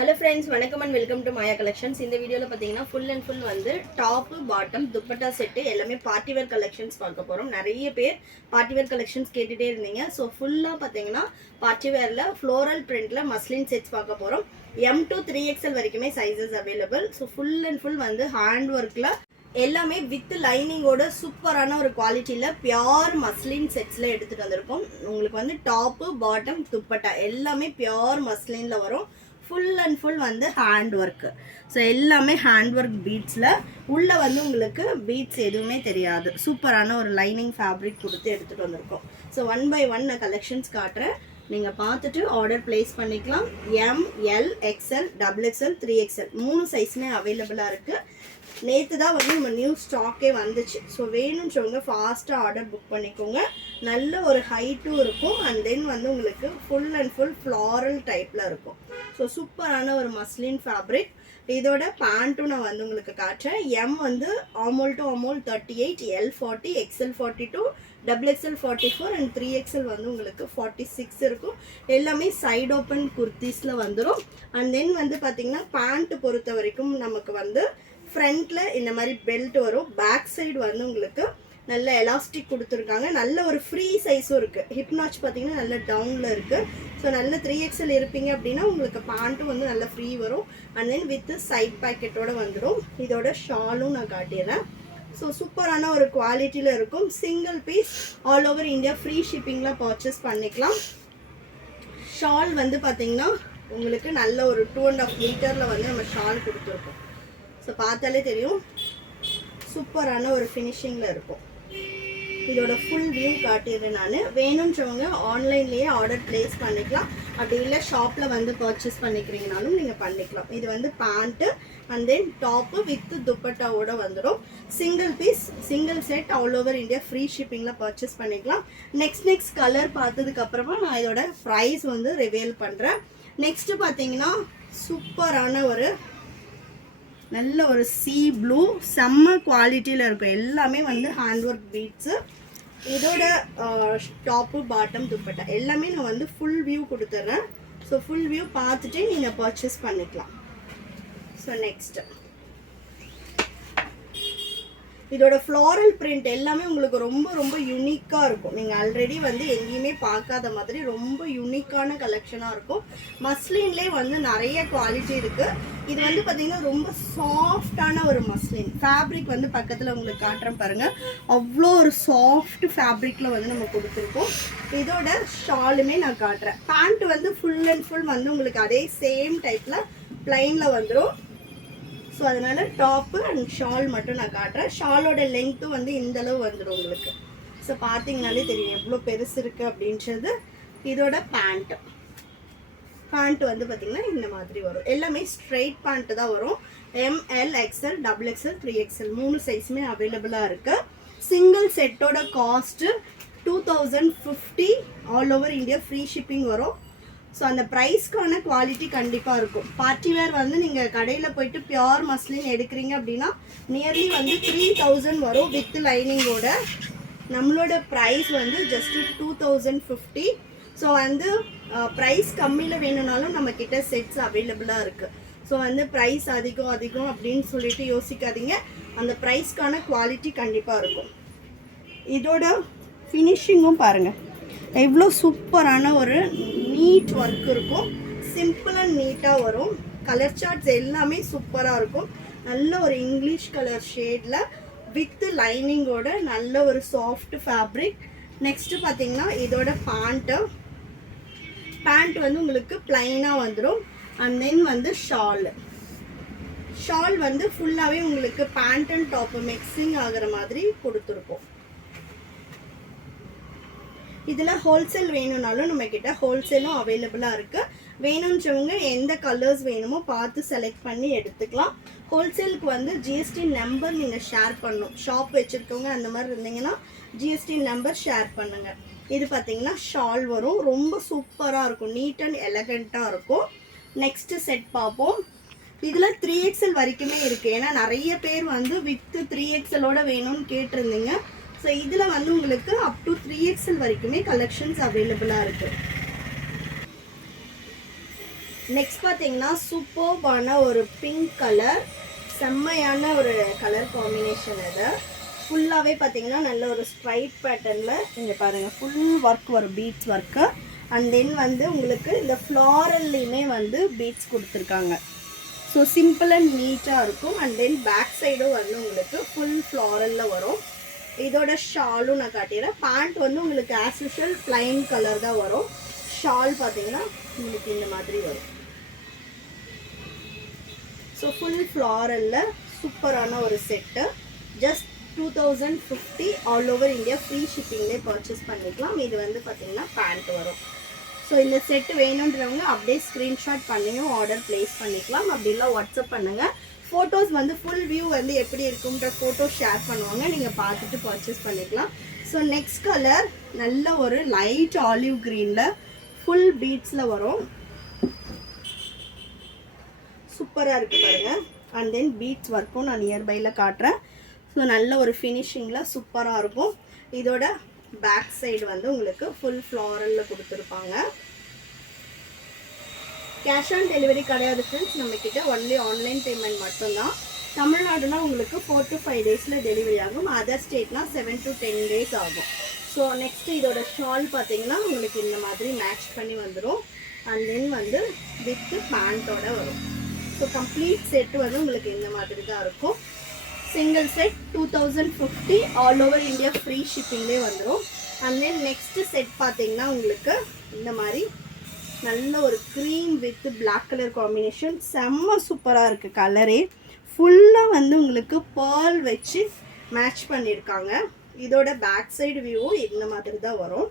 Hello friends, welcome and welcome to Maya Collections. In the video la pathina full and full வந்து top bottom dupatta set எல்லாமே party wear collections பார்க்க போறோம். நிறைய பேர் party wear collections கேட்டுட்டே இருந்தீங்க. So full-ஆ பாத்தீங்கன்னா party wear-ல floral print-ல muslin sets பார்க்க போறோம். M to 3XL வரைக்குமே sizes available. So full and full வந்து hand work-ல எல்லாமே வித் லைனிங்கோட சூப்பரான ஒரு குவாலிட்டியில் பியோர் மஸ்லின் செட்ஸில் எடுத்துகிட்டு வந்திருக்கோம். உங்களுக்கு வந்து டாப்பு பாட்டம் துப்பட்டா எல்லாமே பியோர் மஸ்லினில் வரும். ஃபுல் அண்ட் ஃபுல் வந்து ஹேண்ட் ஒர்க்கு. ஸோ எல்லாமே ஹேண்ட் ஒர்க் பீட்ஸில் உள்ளே வந்து உங்களுக்கு பீட்ஸ் எதுவுமே தெரியாது. சூப்பரான ஒரு லைனிங் ஃபேப்ரிக் கொடுத்து எடுத்துகிட்டு வந்திருக்கோம். ஸோ 1 by 1 நான் கலெக்ஷன்ஸ் காட்டுறேன். நீங்கள் பார்த்துட்டு ஆர்டர் ப்ளேஸ் பண்ணிக்கலாம். M, L, XL, XXL, 3XL 3 சைஸுமே அவைலபிளாக இருக்குது. நேற்று தான் வந்து நம்ம நியூ ஸ்டாக்கே வந்துச்சு. ஸோ வேணும்னு சொல்லுங்க, ஃபாஸ்ட்டாக ஆர்டர் புக் பண்ணிக்கோங்க. நல்ல ஒரு ஹைட்டும் இருக்கும். அண்ட் தென் வந்து உங்களுக்கு ஃபுல் அண்ட் ஃபுல் ஃப்ளாரல் டைப்பில் இருக்கும். ஸோ சூப்பரான ஒரு மஸ்லின் ஃபேப்ரிக். இதோட பேண்ட்டும் நான் வந்து உங்களுக்கு காட்டுறேன். M வந்து ஆமோல் டு ஆமோல் 38, L 40, XL 42, XXL 44 and 3XL வந்து உங்களுக்கு 46 இருக்கும். எல்லாமே சைட் ஓப்பன் குர்த்திஸில் வந்துடும். அண்ட் தென் வந்து பார்த்திங்கன்னா பேண்ட் பொறுத்த வரைக்கும் நமக்கு வந்து ஃப்ரண்ட்டில் இந்த மாதிரி பெல்ட் வரும். பேக் சைடு வந்து உங்களுக்கு நல்ல எலாஸ்டிக் கொடுத்துருக்காங்க. நல்ல ஒரு ஃப்ரீ சைஸும் இருக்குது. ஹிப் நாச் பார்த்தீங்கன்னா நல்ல டவுனில் இருக்குது. ஸோ நல்ல 3XL இருப்பீங்க அப்படின்னா உங்களுக்கு பேண்ட்டும் வந்து நல்ல ஃப்ரீ வரும். அண்ட் தென் வித் சைட் பேக்கெட்டோடு வந்துடும். இதோட ஷாலும் நான் காட்டிடுறேன். ஸோ சூப்பரான ஒரு குவாலிட்டியில் இருக்கும். Single piece all over India free ஷிப்பிங்கில் பர்ச்சேஸ் பண்ணிக்கலாம். ஷால் வந்து பார்த்தீங்கன்னா உங்களுக்கு நல்ல ஒரு 2.5 மீட்டரில் வந்து நம்ம ஷால் கொடுத்துருக்கோம். ஸோ பார்த்தாலே தெரியும் சூப்பரான ஒரு ஃபினிஷிங்கில் இருக்கும். இதோட ஃபுல் வியூ காட்டிடுறேன் நான். வேணுன்றவங்க ஆன்லைன்லேயே ஆர்டர் ப்ளேஸ் பண்ணிக்கலாம். அப்படி இல்லை ஷாப்பில் வந்து பர்ச்சேஸ் பண்ணிக்கிறீங்கனாலும் நீங்கள் பண்ணிக்கலாம். இது வந்து pant and then top with துப்பட்டாவோட வந்துடும். Single piece single set all over India free ஷிப்பிங்கில் பர்ச்சேஸ் பண்ணிக்கலாம். நெக்ஸ்ட் கலர் பார்த்ததுக்கப்புறமா நான் இதோட ப்ரைஸ் வந்து ரிவீல் பண்ணுறேன். நெக்ஸ்ட்டு பார்த்தீங்கன்னா சூப்பரான ஒரு நல்ல ஒரு சீ ப்ளூ செம்ம குவாலிட்டியில் இருக்கும். எல்லாமே வந்து ஹேண்ட் ஒர்க் பீட்ஸு. இதோட டாப்பு பாட்டம் துப்பட்டா எல்லாமே நான் வந்து ஃபுல் வியூ கொடுத்துட்றேன். ஸோ ஃபுல் வியூ பார்த்துட்டு நீங்கள் பர்ச்சேஸ் பண்ணிக்கலாம். ஸோ நெக்ஸ்ட்டு இதோட ஃப்ளாரல் பிரிண்ட் எல்லாமே உங்களுக்கு ரொம்ப ரொம்ப யூனிக்காக இருக்கும். நீங்கள் ஆல்ரெடி வந்து எங்கேயுமே பார்க்காத மாதிரி ரொம்ப யூனிக்கான கலெக்ஷனாக இருக்கும். மஸ்லின்லேயே வந்து நிறைய குவாலிட்டி இருக்குது. இது வந்து பார்த்திங்கன்னா ரொம்ப சாஃப்டான ஒரு மஸ்லின் ஃபேப்ரிக் வந்து பக்கத்தில் உங்களுக்கு காட்டுறேன் பாருங்கள். அவ்வளோ ஒரு சாஃப்ட் ஃபேப்ரிக்கில் வந்து நம்ம கொடுத்துருக்கோம். இதோட ஷாலுமே நான் காட்டுறேன். பேண்ட் வந்து ஃபுல் அண்ட் ஃபுல் வந்து உங்களுக்கு அதே சேம் டைப்பில் ப்ளைனில் வந்துடும். ஸோ அதனால் டாப்பு அண்ட் ஷால் மட்டும் நான் காட்டுறேன். ஷாலோட லென்த்தும் வந்து இந்தளவு வந்துடும் உங்களுக்கு. ஸோ பார்த்தீங்கனாலே தெரியும் எவ்வளோ பெருசு இருக்குது அப்படின்றது. இதோட பேண்ட் வந்து பார்த்திங்கன்னா இந்த மாதிரி வரும். எல்லாமே ஸ்ட்ரெயிட் பேண்ட்டு தான் வரும். M, L, XL, XXL, 3XL 3 சைஸுமே அவைலபிளாக இருக்குது. சிங்கிள் செட்டோட cost 2050 all over India free shipping வரும். ஸோ அந்த ப்ரைஸ்க்கான குவாலிட்டி கண்டிப்பாக இருக்கும். பார்ட்டி வேர் வந்து நீங்கள் கடையில் போயிட்டு பியோர் மஸ்லின் எடுக்கிறீங்க அப்படின்னா நியர்லி வந்து 3000 வரும் வித் லைனிங்கோட. நம்மளோட ப்ரைஸ் வந்து ஜஸ்ட்டு 2050. ஸோ வந்து ப்ரைஸ் கம்மியில் வேணும்னாலும் நம்மக்கிட்ட செட்ஸ் அவைலபிளாக இருக்குது. ஸோ வந்து ப்ரைஸ் அதிகம் அப்படின்னு சொல்லிட்டு யோசிக்காதீங்க. அந்த ப்ரைஸ்க்கான குவாலிட்டி கண்டிப்பாக இருக்கும். இதோட ஃபினிஷிங்கும் பாருங்கள் எவ்வளோ சூப்பரான ஒரு நீட் ஒர்க் இருக்கும். சிம்பிள் அண்ட் நீட்டாக வரும். கலர் சார்ட்ஸ் எல்லாமே சூப்பராக இருக்கும். நல்ல ஒரு இங்கிலீஷ் கலர் ஷேடில் வித் லைனிங்கோட நல்ல ஒரு சாஃப்ட் ஃபேப்ரிக். நெக்ஸ்ட்டு பார்த்தீங்கன்னா இதோட பேண்ட் வந்து உங்களுக்கு ப்ளைனாக வந்துடும். அண்ட் தென் வந்து ஷால் வந்து ஃபுல்லாகவே உங்களுக்கு பேண்ட் அண்ட் டாப்பு மிக்சிங் ஆகிற மாதிரி கொடுத்துருப்போம். இதில் ஹோல்சேல் வேணும்னாலும் நம்மக்கிட்ட ஹோல்சேலும் அவைலபிளாக இருக்குது. வேணுன்றவங்க எந்த கலர்ஸ் வேணுமோ பார்த்து செலக்ட் பண்ணி எடுத்துக்கலாம். ஹோல்சேலுக்கு வந்து GST நம்பர் நீங்கள் ஷேர் பண்ணணும். ஷாப் வச்சுருக்கவங்க அந்த மாதிரி இருந்தீங்கன்னா GST நம்பர் ஷேர் பண்ணுங்கள். இது பார்த்திங்கன்னா ஷால் வரும். ரொம்ப சூப்பராக இருக்கும். நீட் அண்ட் எலகண்ட்டாக இருக்கும். நெக்ஸ்ட்டு செட் பார்ப்போம். இதில் 3XL வரைக்குமே இருக்குது. ஏன்னா நிறைய பேர் வந்து வித் 3XLோட வேணும்னு கேட்டிருந்தீங்க. ஸோ இதில் வந்து உங்களுக்கு அப் டு 3XL வரைக்குமே கலெக்ஷன்ஸ் அவைலபிளாக இருக்குது. நெக்ஸ்ட் பார்த்தீங்கன்னா சூப்பர்பான ஒரு பிங்க் கலர், செம்மையான ஒரு கலர் காம்பினேஷன். இது ஃபுல்லாகவே பார்த்தீங்கன்னா நல்ல ஒரு ஸ்ட்ரைட் பேட்டர்னில் இங்கே பாருங்கள் ஃபுல் ஒர்க் வரும், பீட்ஸ் ஒர்க்கு. அண்ட் தென் வந்து உங்களுக்கு இந்த ஃப்ளாரல்லையுமே வந்து பீட்ஸ் கொடுத்துருக்காங்க. ஸோ சிம்பிள் அண்ட் நீட்டாக இருக்கும். அண்ட் தென் பேக் சைடும் வந்து உங்களுக்கு ஃபுல் ஃப்ளாரலில் வரும். இதோட ஷாலும் நான் காட்டிடுறேன். பேண்ட் வந்து உங்களுக்கு ஆஸ் யூஷுவல் பிளைன் கலர் தான் வரும். ஷால் பார்த்தீங்கன்னா உங்களுக்கு இந்த மாதிரி வரும். ஸோ ஃபுல் ஃப்ளாரலில் சூப்பரான ஒரு set. Just 2050 all over India free ஷிப்பிங்லேயே பர்ச்சேஸ் பண்ணிக்கலாம். இது வந்து பார்த்தீங்கன்னா பேண்ட் வரும். ஸோ இந்த செட்டு வேணுன்றவங்க அப்படியே ஸ்க்ரீன்ஷாட் பண்ணியும் ஆர்டர் ப்ளேஸ் பண்ணிக்கலாம். அப்படிலாம் வாட்ஸ்அப் பண்ணுங்கள். ஃபோட்டோஸ் வந்து ஃபுல் வியூ வந்து எப்படி இருக்குன்ற ஃபோட்டோ ஷேர் பண்ணுவாங்க, நீங்கள் பார்த்துட்டு பர்ச்சேஸ் பண்ணிக்கலாம். ஸோ நெக்ஸ்ட் கலர் நல்ல ஒரு லைட் ஆலிவ் க்ரீனில் ஃபுல் பீட்ஸில் வரும். சூப்பராக இருக்குது பாருங்கள். அண்ட் தென் பீட்ஸ் ஒர்க்கும் நான் நியர்பையில் காட்டுறேன். ஸோ நல்ல ஒரு ஃபினிஷிங்கில் சூப்பராக இருக்கும். இதோட பேக் சைடு வந்து உங்களுக்கு ஃபுல் ஃப்ளாரலில் கொடுத்துருப்பாங்க. கேஷ் ஆன் டெலிவரி கிடையாது ஃப்ரெண்ட்ஸ், நம்மக்கிட்ட ஒன்லி ஆன்லைன் பேமெண்ட் மட்டும்தான். தமிழ்நாடுனா உங்களுக்கு 4 to 5 டேஸில் டெலிவரி ஆகும். அதர் ஸ்டேட்னா 7 to 10 டேஸ் ஆகும். ஸோ நெக்ஸ்ட்டு இதோட ஷால் பார்த்தீங்கன்னா உங்களுக்கு இந்த மாதிரி மேட்ச் பண்ணி வந்துடும். அண்ட் தென் வந்து வித்து பேண்ட்டோட வரும். ஸோ கம்ப்ளீட் செட்டு வந்து உங்களுக்கு இந்த மாதிரி தான் இருக்கும். Single set 2050 all over India free ஷிப்பிங்லேயே வந்துடும். அண்ட் தென் நெக்ஸ்ட்டு செட் பார்த்தீங்கன்னா உங்களுக்கு இந்த மாதிரி நல்ல ஒரு cream with black colour combination. செம்ம சூப்பராக இருக்குது கலரே. ஃபுல்லாக வந்து உங்களுக்கு பேர்ல் வச்சு மேட்ச் பண்ணியிருக்காங்க. இதோட பேக் சைடு வியூவும் இந்த மாதிரி தான் வரும்.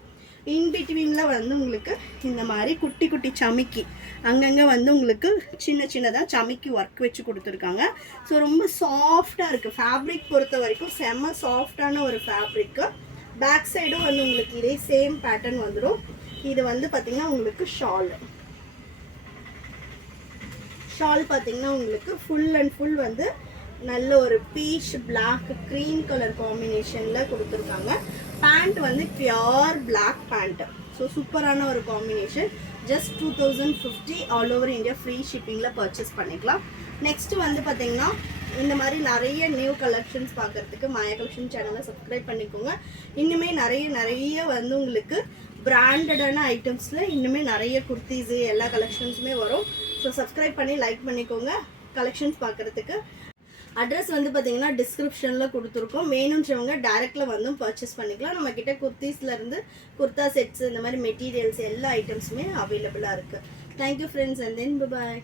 இன்பிட்வீனில் வந்து உங்களுக்கு இந்த மாதிரி குட்டி குட்டி சமிக்கி அங்கங்கே வந்து உங்களுக்கு சின்ன சின்னதாக சமிக்கி ஒர்க் வச்சு கொடுத்துருக்காங்க. ஸோ ரொம்ப சாஃப்டாக இருக்குது. ஃபேப்ரிக் பொறுத்த வரைக்கும் செம்ம சாஃப்டான ஒரு ஃபேப்ரிக்கு. பேக் சைடும் வந்து உங்களுக்கு இதே சேம் பேட்டர்ன் வந்துடும். இது வந்து பார்த்திங்கன்னா உங்களுக்கு ஷால் பார்த்திங்கன்னா உங்களுக்கு ஃபுல் அண்ட் ஃபுல் வந்து நல்ல ஒரு பீச் பிளாக் க்ரீம் கலர் காம்பினேஷனில் கொடுத்துருக்காங்க. பேண்ட் வந்து பியோர் பிளாக் பேண்ட்டு. ஸோ சூப்பரான ஒரு combination. Just 2050 all over India free ஷிப்பிங்கில் பர்ச்சேஸ் பண்ணிக்கலாம். நெக்ஸ்ட்டு வந்து பார்த்திங்கன்னா இந்த மாதிரி நிறைய நியூ கலெக்ஷன்ஸ் பார்க்குறதுக்கு மாயா கலெக்ஷன் சேனலை சப்ஸ்கிரைப் பண்ணிக்கோங்க. இன்னுமே நிறைய வந்து உங்களுக்கு பிராண்டடான ஐட்டம்ஸில் இன்னுமே நிறைய குர்த்திஸு எல்லா கலெக்ஷன்ஸுமே வரும். ஸோ சப்ஸ்கிரைப் பண்ணி லைக் பண்ணிக்கோங்க கலெக்ஷன்ஸ் பார்க்குறதுக்கு. அட்ரஸ் வந்து பார்த்தீங்கன்னா டிஸ்கிரிப்ஷனில் கொடுத்துருக்கோம். வேணுன்றவங்க டேரெக்டில் வந்து பர்ச்சேஸ் பண்ணிக்கலாம். நம்மக்கிட்ட குர்த்திஸ்லேருந்து குர்த்தா செட்ஸ் இந்த மாதிரி மெட்டீரியல்ஸ் எல்லா ஐட்டம்ஸுமே அவைலபிளாக இருக்குது. Thank you friends and then bye.